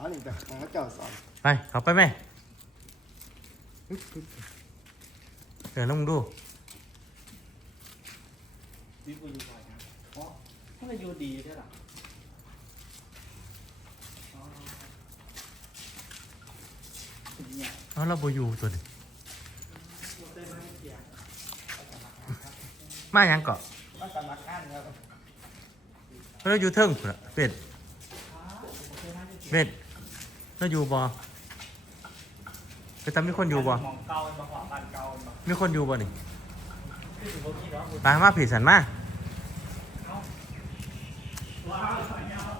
เอานี่ไปของเขาเจ้าสอนไปเขาไปไหมเดินลงดูวิวอยู่ไหนครับอ๋อถ้ามันอยู่ดีใช่หรออ๋อเนี่ยเอาเราบอยู่ตัวนี้มาหยังเกาะมาสมัครงานครับเราอยู่เทิงพุ่นล่ะเป็ดเป็ด เราอยู่บ่ไปตามมีคนอยู่บ่หมองเก่าเป็นหมองบ้านเก่าเป็นหมองมีคนอยู่บ่นี่ที่ถึงพวกนี้เนาะไปมาผีสันมา ว้าว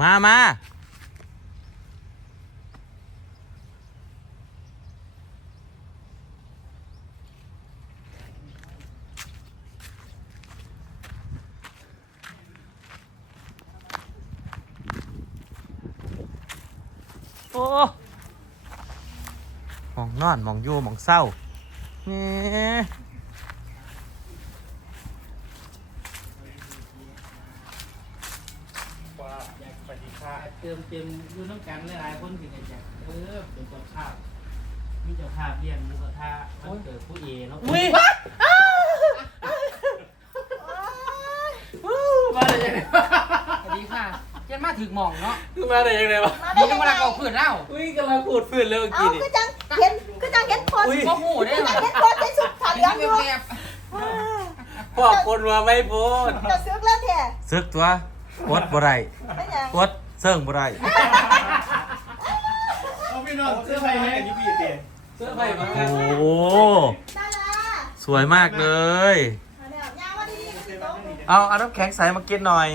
มามาโอ้หมองนอนหมองอยู่หมองเศร้านี่ว่าอยากปฏิภาณเติมเต็มอยู่น้ำกันหลายๆคนถึงจะเออเป็นเจ้าภาพมีเจ้าภาพเรียนหมูกระทะวันเกิดผู้เอเนาะอุ้ยมาได้ยังไงสวัสดีค่ะเจนมาถึงหมองเนาะมาได้ยังไงวะนี่กำลังเอาผืนเล่าอุ้ยกำลังพูดฟื้นเลยเมื่อเอากี้นี่ก็จังเห็นก็จังเห็นคนโอ้โหได้ก็ไหมจังเห็นคนใส่ชุดขาเหลืองอยู่แอบพ่อคนมาไม่พูดจะซื้อแล้วแท้ซึกตัวกดบ่ได้ไม่ยังกด เซิงบ่ได้เอาพี่น้องเสื้อไผ่ให้ยี่ปีเตียเสื้อไผ่มาโอ้ดาราสวยมากเลยมาแล้วยางวันนี้มันสิโต๊ะเอาเอาน้ำแข็งใสมากินหน่อย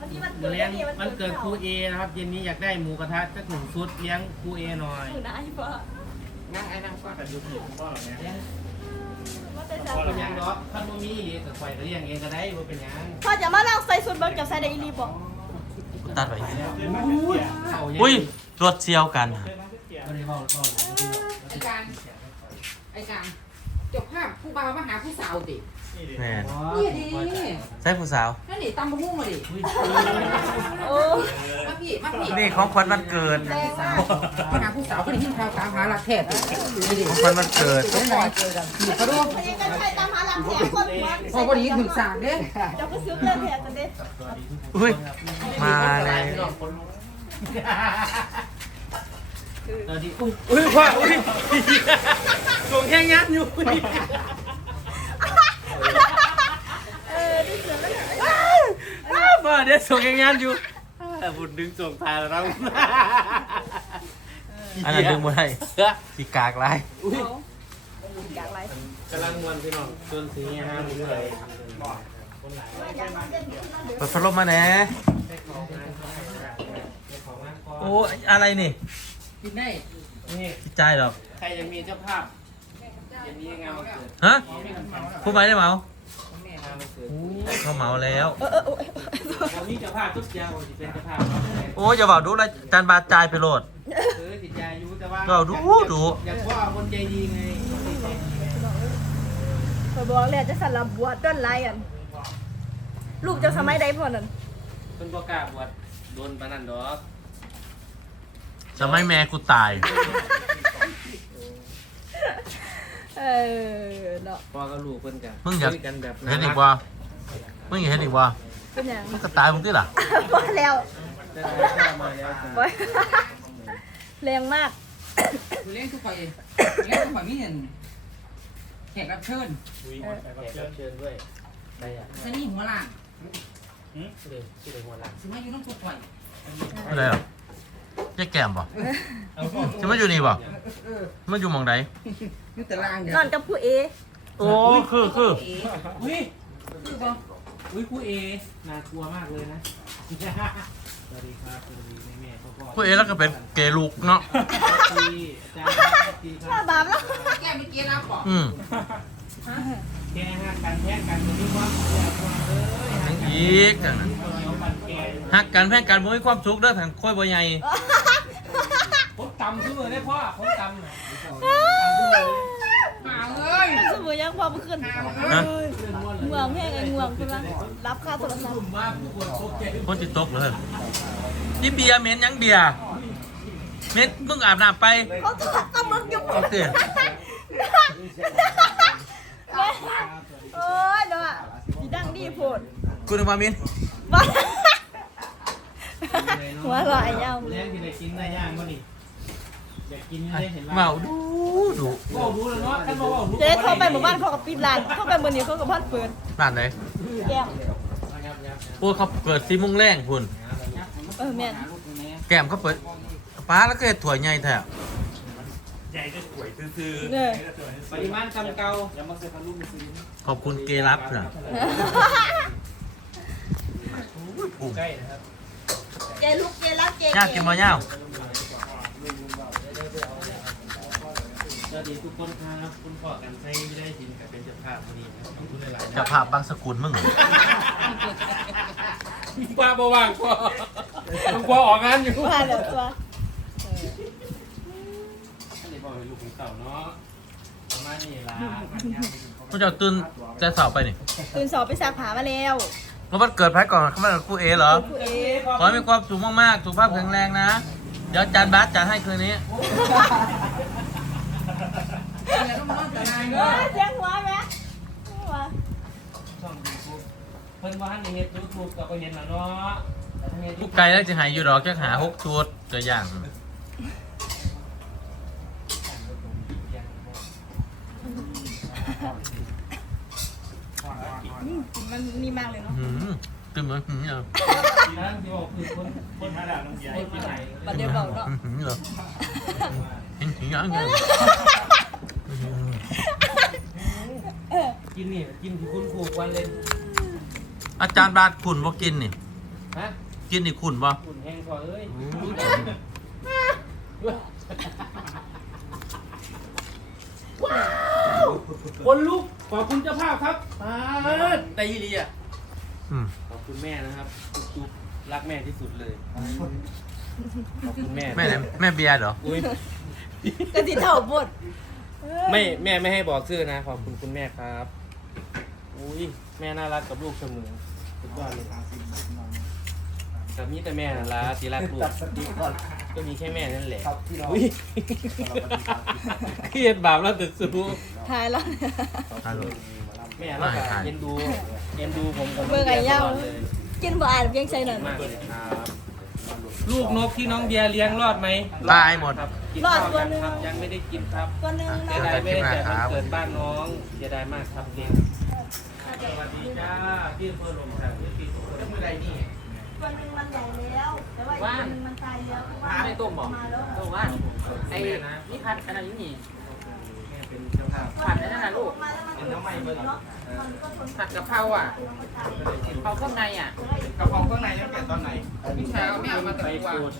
วันนี้มันเลี้ยงมันเกิดครูเอนะครับเย็นนี้อยากได้หมูกระทะสักหนึ่งชุดเลี้ยงครูเอหน่อยหนูนะไอ้พ่อนั่งไอ้นั่งฟังกันยูทูบพ่อเหรอเนี่ยว่าแต่พ่อเป็นยังดอกท่านบ่มีแต่ปล่อยก็เลี้ยงเองก็ได้บ่เป็นยังพ่อจะมาลองใส่ชุดเบิร์กกับใส่ได้อีหลีบอก ตัดไปอุ้ยเอาอุ้ยรถเชียวกันไม่ได้พ่อพ่อไอ้การไอ้การจบภาพผู้บ่าวมาหาผู้สาวดิ แม่นี่ดิใช่ผู้สาว นั่นดิตำบะหุ่งมาดิโอ้มาพี่มาพี่นี่ของขวัญวันเกิดแรงมากมาหาผู้สาวคนที่ข่าวตามหาหลักแท้ดินี่ดิของขวัญวันเกิดเล่นหน่อยขี่เขาดูพยังกันใส่ตามหาหลักแผลคนหัวพอวันนี้ถึงสากเด้เดี๋ยวก็ซื้อเรื่องแผลกันเด้อุ้ยมาเลยตอนนี้อุ้ยอุ้ยพ่ออุ้ยส่งแค่งานอยู่ เออได้เสือแล้ว พ่อ เดี๋ยวส่งแค่งานอยู่บุญดึงส่งทายเราอันนั้นดึงบ่ได้ปีกากไรอุ้ยอยากไรกำลังวันพี่น้องจนถึงห้าโมงเลยอยากมาเล่นที่นั่นเดี๋ยวเปิดพัดลมมาแหน่โอ้ยอะไรนี่กินได้นี่จิตใจหรอกใครจะมีเจ้าภาพเย็นนี้งานวันเกิดฮะผู้ใบได้เหมางานวันเกิดเขาเหมาแล้ว เออเออเออวันนี้เจ้าภาพทุกอย่างวันที่เป็นเจ้าภาพโอ้ยอย่าบอกดูเลยจานบาดจ่ายไปโหลด เออติดใจอยู่แต่ว่าก็ดูดู อยากว่าคนใจดีไงเคยบอกเลยจะสั่นละบวชต้นไรอันลูกจะสมัยใดพ่อนั่นคนบ่กล้าบวชโดนปานนันดอกจะไม่แม่กูตาย เออเนาะพ่อกับลูกเพิ่นกันมึงอยาก คุกันแบบเห็นอีกว่ามึงอยากเห็นอีกว่า เป็นยังมึงก็ตายมึงที่ล่ะพอแล้วได้ได้มาแล้วจ้ะบ่แรงมากเลี้ยงทุกคนเองเลี้ยงทุกคนมีเงินแขกรับเชิญอุ้ยแขกรับเชิญด้วยได้อะสนี่หัวล่างหืมเดี๋ยวชื่ออะไรหัวหลังสิมาอยู่น้องตัวปล่อยอะไรอะแยกแก้มป่ะเอาพ่อจะมาอยู่นี่ป่ะเออมันอยู่หมองไหนอยู่แต่ล่างเดี๋ยนอนกับผู้เอโอ้คือคืออุ้ยคือบ่ อุ้ยครูเอน่ากลัวมากเลยนะ สวัสดีครับสวัสดีแม่ๆพ่อๆพวกเอแล้วก็เป็นเกย์ลูกเนาะที่อาจารย์ที่คมารับ บาปแล้วแก้ไม่เกี้ยรับบอกอืมแค่ห้ากันแค่กันตรงนี้ว่าอีกจังนั้นหักกันแพ่งกันบ่มีความสุขเด้อทางค่อยบ่ใหญ่ผมตำซื้อได้พ่อผมตำน่ะมาเอ้ย สมมติยังพอมาขึ้นนะง่วงแห้งไอ้ง่วงคุณว่ารับค่าโทรศัพท์ว่าผู้คนโคตรเก่งคนติดตกเลยนี่เบียร์เหม็นหยังเบียร์เหม็นมึงอาบน้ำไปเขาถอดตะมึกอยู่เอาเตือนโอ้ยเนาะสีดังดีโพดกูนึกว่าเหม็นบ้าหัวลอยยาวแรงที่ได้กินได้ย่างก็นี่ อยากกินได้เห็นเมาดูดูก็รู้แล้วเนาะท่านบอกว่ารู้เจ๊เข้าไปหมู่บ้านเขากับปิดร้าน เข้าไปเมื่อนี้เขากับพัดเปิดร้านไหนแก้มโอ้เขาเปิดซีมุงแรงพุ่นเออแม่นแก้มเขาเปิดป้าแล้วก็เห็ดถั่วใหญ่แท้เนยปริมาณจำเก่าขอบคุณเกรับนะใกล้นะครับเจลูกเจรักเจย่ากินมาย่า สวัสดีทุกคนครับคุณพ่อกันใช้ไม่ได้สินกับเป็นเจ้าภาพพอดีนะครับขอบคุณหลายๆจะภาพบางสกุลมึงป้าบ่ว่างพ่อต้องพ่อออกงานอยู่ว่าแล้วตัวอันนี้บอกเป็นลูกของเต่าเนาะประมาณนี้ล่ะมึงจะเอาตื่นจะสอบไปนี่ตื่นสอบไปสักผามาแล้วแล้ววันเกิดแพ้ก่อนเขามากูเอเหรอผู้เอขอให้มีความสุขมากๆสุขภาพแข็งแรงนะ เดี๋ยวจานบาสจัดให้คืนนี้ อย่าต้องมาแต่นายเอเด้ออเสียงหัวไหมหัวช่องยูทูบเพิ่นว่าในเฮ็ดยูทูบก็เห็นแล้วเนาะแต่ถ้าเฮ็ดกูไกลแล้วจะหายอยู่ดอกจะหาหกชุดตัวอย่าง อืมกลิ่นมันนี่มากเลยเนาะหืมตื่นมาหืมเหรอทีนั้นที่บอกคือคนคนมาด่าน้องใหญ่คนมาไหน บัดเดี๋ยวบอกเนาะหืมเหรอหืมหืมยังไง กินนี่กินที่คุณครูวันเล่นอาจารย์บาสขุนบ่กินนี่ ฮะกินนี่ขุนบ่คุณแห้งพอเอ้ยคนลุกขอบคุณเจ้าภาพครับได้ยีรีอะอืมขอบคุณแม่นะครับจุ๊บรักแม่ที่สุดเลย ขอบคุณแม่แม่ไหนแม่เบียร์เหรออุ้ย กระติเท่าบด ไม่แม่ไม่ให้บอกชื่อนะ ขอบคุณคุณแม่ครับ อุ้ยแม่น่ารักกับลูกเสมอสุดยอดเลยกับนี้แต่แม่น่ะละที่รักลูกตัดสติก่อนก็มีแค่แม่นั่นแหละครับพี่น้องอุ้ยเครียดบาปแล้วตึกสู้ทายแล้วฮัลโหลแม่แล้วก็ใช่เอ็นดูเอ็นดูผมกับน้เบิ่องงเบีไอ้ยร์ตเหย้าลอดเลยกินบ่อ่านเพียงใส่หน่อยมากเลยครับลูกนกที่น้องเบียร์เลี้ยงรอดไหมตายหมด ครับ กินข้าวยังครับยังไม่ได้กินครับตัวหนึงเสียเนาะดายไม่ได้แต่วันเกิดบ้านน้องเสียดายมากครับเด็กสวัสดีจ้าพี่เพื่อนลงจากพี่ปีทุกคนเมื่อไรนี่ตัวหนึงมันใหญ่แล้ว แต่ว่าอีกตัวหนึงมันตายแล้วเพราะว่าไม่ต้มบอกมาแล้วต้มว่าไอ้แม่นะนี่พัดอันนั้นอยู่นี่ แม่เป็นเจ้าภาพผัดอันนั้นนะลูก มาแล้วมันเป็นน้ำมันเนาะมันก็ทนผัดกะเพราอะกะเพราเครื่องในอะกระเพราข้างในนี่เป็นตอนไหน พี่ชายเอาไม่เอามาแต่ไปตัวโปรด